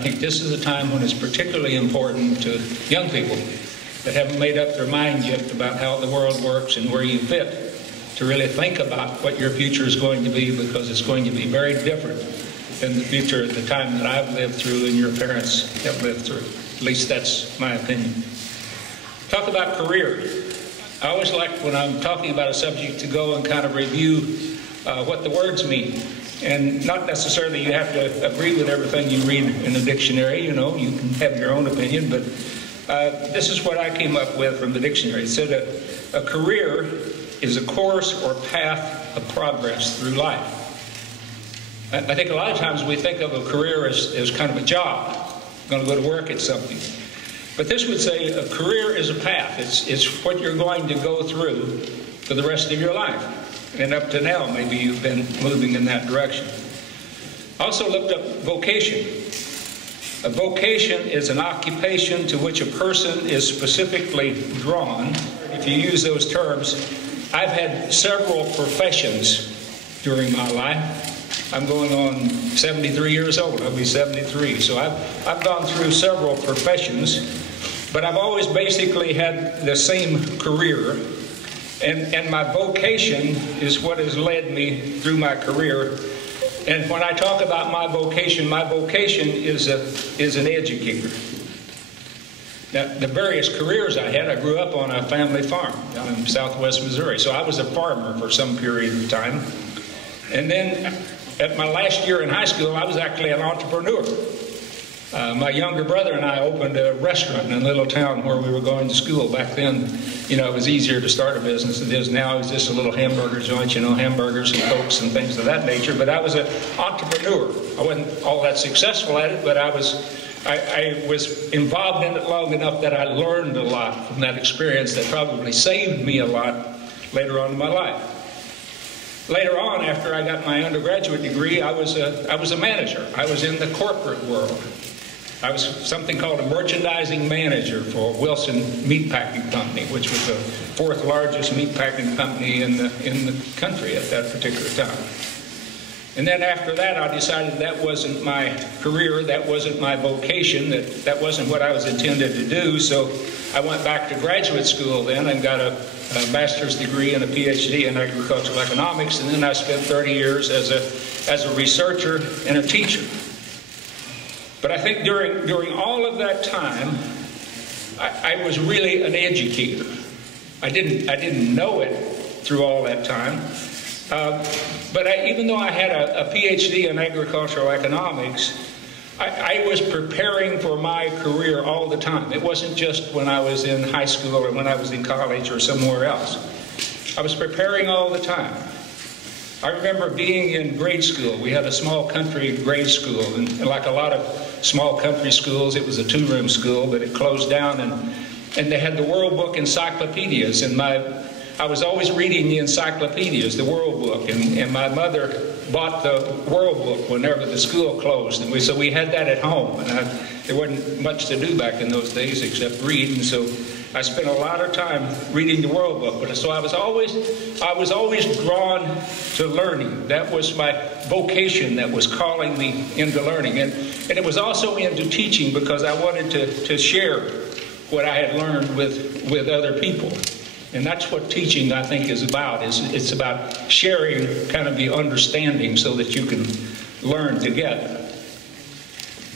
I think this is a time when it's particularly important to young people that haven't made up their mind yet about how the world works and where you fit, to really think about what your future is going to be, because it's going to be very different than the future at the time that I've lived through and your parents have lived through. At least that's my opinion. Talk about career. I always like, when I'm talking about a subject, to go and kind of review what the words mean. And not necessarily you have to agree with everything you read in the dictionary, you know, you can have your own opinion, but this is what I came up with from the dictionary. It said a career is a course or path of progress through life. I think a lot of times we think of a career as kind of a job, going to go to work at something. But this would say a career is a path. It's what you're going to go through for the rest of your life. And up to now, maybe you've been moving in that direction. I also looked up vocation. A vocation is an occupation to which a person is specifically drawn. If you use those terms, I've had several professions during my life. I'm going on 73 years old. I'll be 73. So I've gone through several professions, but I've always basically had the same career. And my vocation is what has led me through my career. And when I talk about my vocation is an educator. Now, the various careers I had, I grew up on a family farm down in southwest Missouri. So I was a farmer for some period of time. And then at my last year in high school, I was actually an entrepreneur. My younger brother and I opened a restaurant in a little town where we were going to school. Back then, you know, it was easier to start a business than it is now. It was just a little hamburger joint, you know, hamburgers and Cokes and things of that nature. But I was an entrepreneur. I wasn't all that successful at it, but I was involved in it long enough that I learned a lot from that experience that probably saved me a lot later on in my life. Later on, after I got my undergraduate degree, I was a manager. I was in the corporate world. I was something called a merchandising manager for Wilson Meatpacking Company, which was the fourth largest meatpacking company in the country at that particular time. And then after that, I decided that wasn't my career, that wasn't my vocation, that wasn't what I was intended to do. So I went back to graduate school then and got a master's degree and a Ph.D. in agricultural economics. And then I spent 30 years as a researcher and a teacher. But I think during all of that time, I was really an educator. I didn't know it through all that time. But even though I had a Ph.D. in agricultural economics, I was preparing for my career all the time. It wasn't just when I was in high school or when I was in college or somewhere else. I was preparing all the time. I remember being in grade school. We had a small country grade school, and like a lot of small country schools, it was a two-room school, but it closed down, and they had the World Book encyclopedias, and I was always reading the encyclopedias, the World Book, and my mother bought the World Book whenever the school closed, and so we had that at home, and there wasn't much to do back in those days except read, and so I spent a lot of time reading the World Book. But so I was always drawn to learning. That was my vocation that was calling me into learning, and it was also into teaching, because I wanted to share what I had learned with other people. And that's what teaching, I think, is about. It's about sharing kind of the understanding so that you can learn together.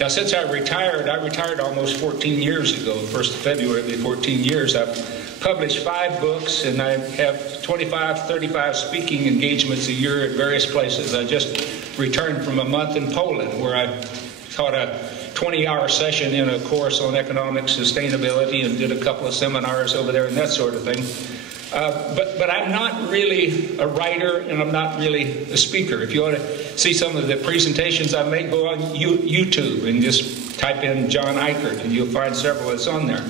Now, since I retired almost 14 years ago. 1st of February, it'll be 14 years. I've published 5 books, and I have 25, 35 speaking engagements a year at various places. I just returned from a month in Poland, where I taught a 20-hour session in a course on economic sustainability and did a couple of seminars over there and that sort of thing. But I'm not really a writer, and I'm not really a speaker. If you want to see some of the presentations I made, go on YouTube and just type in John Ikerd, and you'll find several that's on there.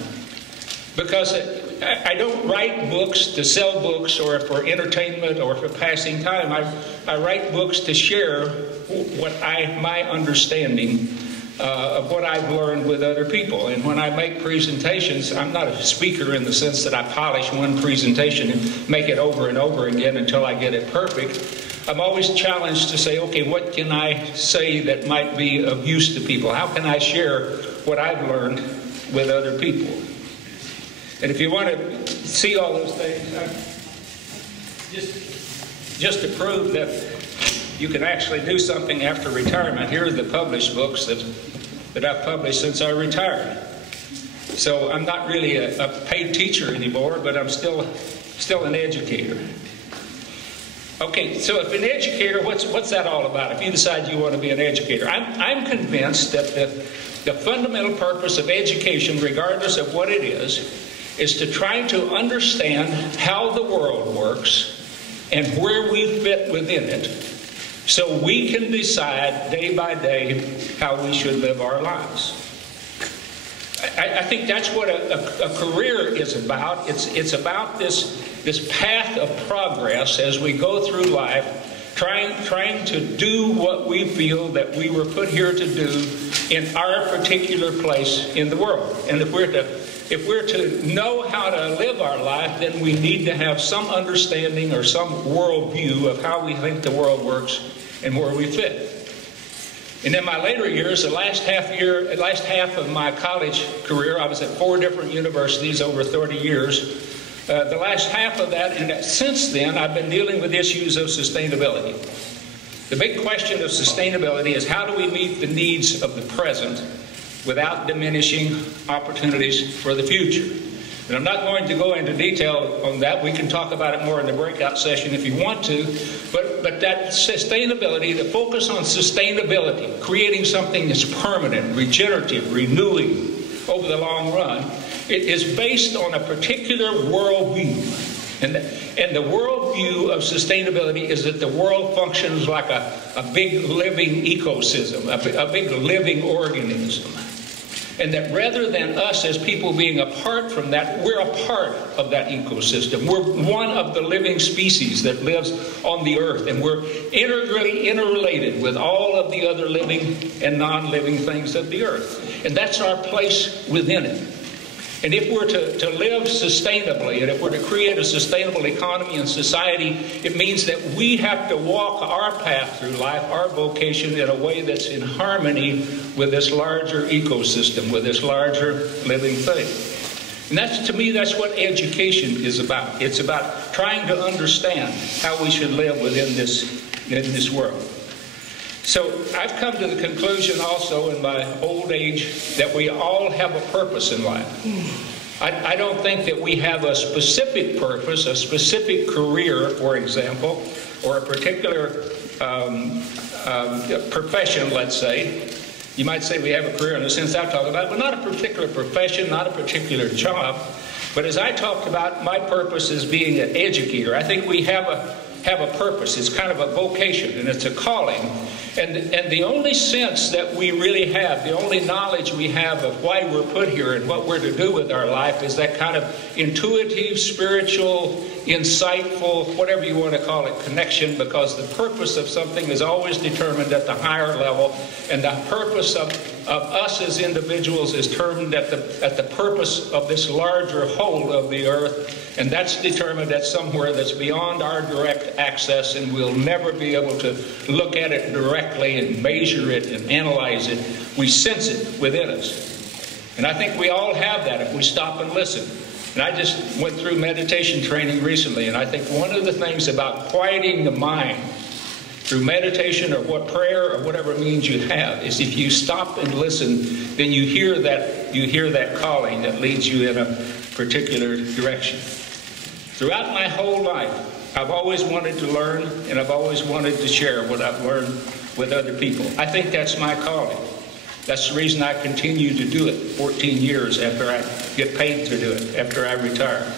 Because I don't write books to sell books or for entertainment or for passing time. I write books to share my understanding of what I've learned with other people. And when I make presentations, I'm not a speaker in the sense that I polish one presentation and make it over and over again until I get it perfect. I'm always challenged to say, okay, what can I say that might be of use to people? How can I share what I've learned with other people? And if you want to see all those things, just to prove that you can actually do something after retirement, here are the published books that I've published since I retired. So I'm not really a paid teacher anymore, but I'm still an educator. Okay, so if an educator, what's that all about? If you decide you want to be an educator, I'm convinced that the fundamental purpose of education, regardless of what it is to try to understand how the world works and where we fit within it, so we can decide day by day how we should live our lives. I think that's what a career is about. It's about this path of progress as we go through life, trying to do what we feel that we were put here to do in our particular place in the world. And if we're to know how to live our life, then we need to have some understanding or some worldview of how we think the world works and where we fit. And in my later years, the last half of my college career, I was at 4 different universities over 30 years. The last half of that, and since then, I've been dealing with issues of sustainability. The big question of sustainability is, how do we meet the needs of the present without diminishing opportunities for the future? And I'm not going to go into detail on that. We can talk about it more in the breakout session if you want to. But that sustainability, the focus on sustainability, creating something that's permanent, regenerative, renewing over the long run, it is based on a particular worldview. And the worldview of sustainability is that the world functions like a big living ecosystem, a big living organism. And that rather than us as people being apart from that, we're a part of that ecosystem. We're one of the living species that lives on the earth, and we're integrally interrelated with all of the other living and non-living things of the earth. And that's our place within it. And if we're to live sustainably, and if we're to create a sustainable economy and society, it means that we have to walk our path through life, our vocation, in a way that's in harmony with this larger ecosystem, with this larger living thing. And that's, to me, that's what education is about. It's about trying to understand how we should live within this world. So I've come to the conclusion also in my old age that we all have a purpose in life. I don't think that we have a specific purpose, a specific career, for example, or a particular profession, let's say. You might say we have a career in the sense I'm talking about, but not a particular profession, not a particular job. But as I talked about, my purpose is being an educator. I think we have a purpose. It's kind of a vocation, and it's a calling. And the only sense that we really have, the only knowledge we have of why we're put here and what we're to do with our life is that kind of intuitive, spiritual, insightful, whatever you want to call it, connection, because the purpose of something is always determined at the higher level, and the purpose of us as individuals is determined at the purpose of this larger whole of the earth. And that's determined at somewhere that's beyond our direct access, and we'll never be able to look at it directly and measure it and analyze it. We sense it within us. And I think we all have that if we stop and listen. And I just went through meditation training recently, and I think one of the things about quieting the mind through meditation or what prayer or whatever means you have is if you stop and listen, then you hear that calling that leads you in a particular direction. Throughout my whole life, I've always wanted to learn, and I've always wanted to share what I've learned with other people. I think that's my calling. That's the reason I continue to do it 14 years after I get paid to do it, after I retire.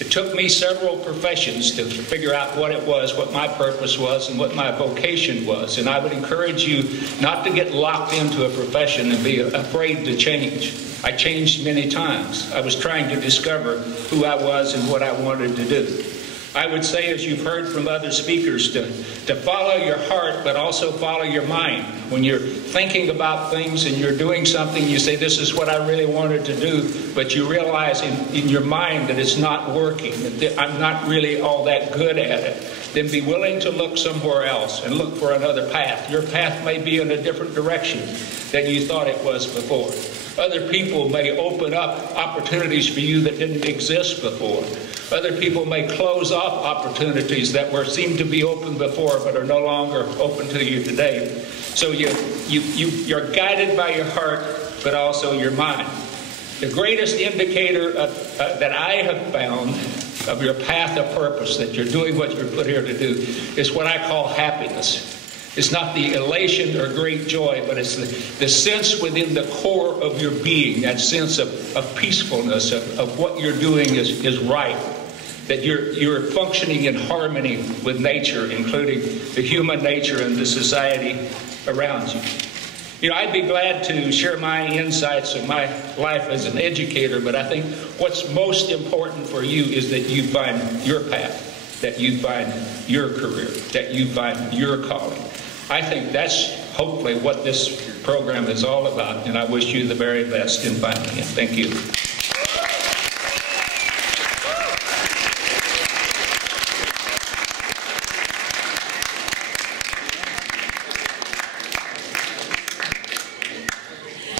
It took me several professions to figure out what it was, what my purpose was, and what my vocation was. And I would encourage you not to get locked into a profession and be afraid to change. I changed many times. I was trying to discover who I was and what I wanted to do. I would say, as you've heard from other speakers, to follow your heart, but also follow your mind. When you're thinking about things and you're doing something, you say, this is what I really wanted to do, but you realize in your mind that it's not working, that I'm not really all that good at it. then be willing to look somewhere else and look for another path. Your path may be in a different direction than you thought it was before. Other people may open up opportunities for you that didn't exist before. Other people may close off opportunities that seemed to be open before but are no longer open to you today. So you're guided by your heart, but also your mind. The greatest indicator that I have found of your path of purpose, that you're doing what you're put here to do, is what I call happiness. It's not the elation or great joy, but it's the sense within the core of your being, that sense of peacefulness, of what you're doing is right, that you're functioning in harmony with nature, including the human nature and the society around you. You know, I'd be glad to share my insights of my life as an educator, but I think what's most important for you is that you find your path, that you find your career, that you find your calling. I think that's hopefully what this program is all about, and I wish you the very best in finding it. Thank you.